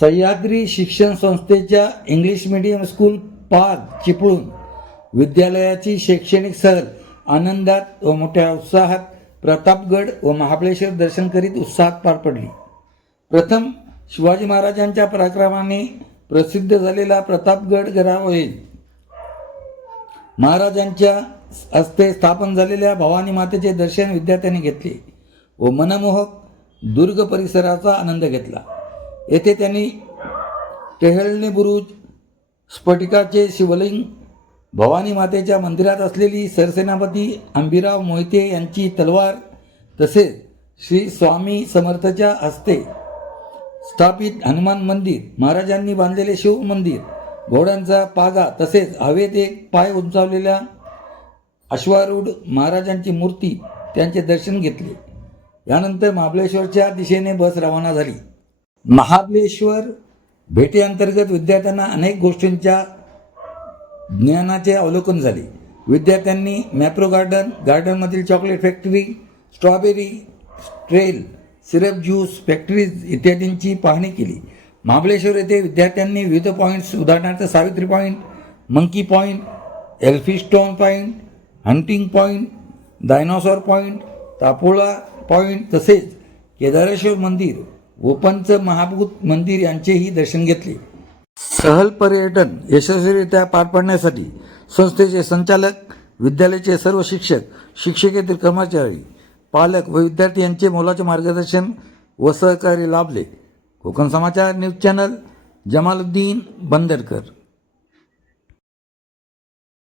सह्याद्री शिक्षण संस्थेच्या English medium school पाद चिपळूण. विद्यालयाची शैक्षणिक सहल आनंदात व मोठ्या उत्साहात प्रतापगड व महाबळेश्वर दर्शन करीत उत्साहात पार पडली. प्रथम शिवाजी महाराजांच्या पराक्रमाने प्रसिद्ध झालेला प्रतापगड गडावरील महाराजांच्या हस्ते स्थापन झालेल्या भवानी मातेचे दर्शन विद्यार्थ्यांनी घेतले व मनमोहक दुर्ग परिसराचा आनंद घेतला. येथे त्यांनी टेहळणी बुरुज स्फटिकाचे शिवलिंग भवानी मातेच्या मंदिरात असलेली सरसेनापती अंबिराव मोहिते यांची तलवार तसेच श्री स्वामी समर्थच्या हस्ते स्थापित हनुमान मंदिर महाराजांनी बांधलेले शिव मंदिर घोड्यांचा पागा तसेच हवेत एक पाय उंचावलेल्या अश्वारूढ महाराजांची मूर्ती त्यांचे दर्शन घेतले. यानंतर महाबळेश्वरच्या दिशेने बस रवाना झाली. महाबळेश्वर भेटीअंतर्गत विद्यार्थ्यांना अनेक गोष्टींच्या ज्ञानाचे अवलोकन झाले. विद्यार्थ्यांनी Mapro garden गार्डनमधील chocolate factory strawberry trail syrup juice factories इत्यादींची पाहणी केली. महाबळेश्वर येथे विद्यार्थ्यांनी विविध पॉईंट्स उदाहरणार्थ Savitri point monkey point Elphinstone point hunting point dinosaur point Tapola point तसेच केदारेश्वर मंदिर व महाभूत मंदिर यांचेही दर्शन घेतले. सहल पर्यटन यशस्वीरित्या पार पाडण्यासाठी संस्थेचे संचालक विद्यालयाचे सर्व शिक्षक शिक्षकेतील कर्मचारी पालक व विद्यार्थी यांचे मोलाचे मार्गदर्शन व सहकार्य लाभले. Konkan Samachar news channel Jamaluddin Bandarkar.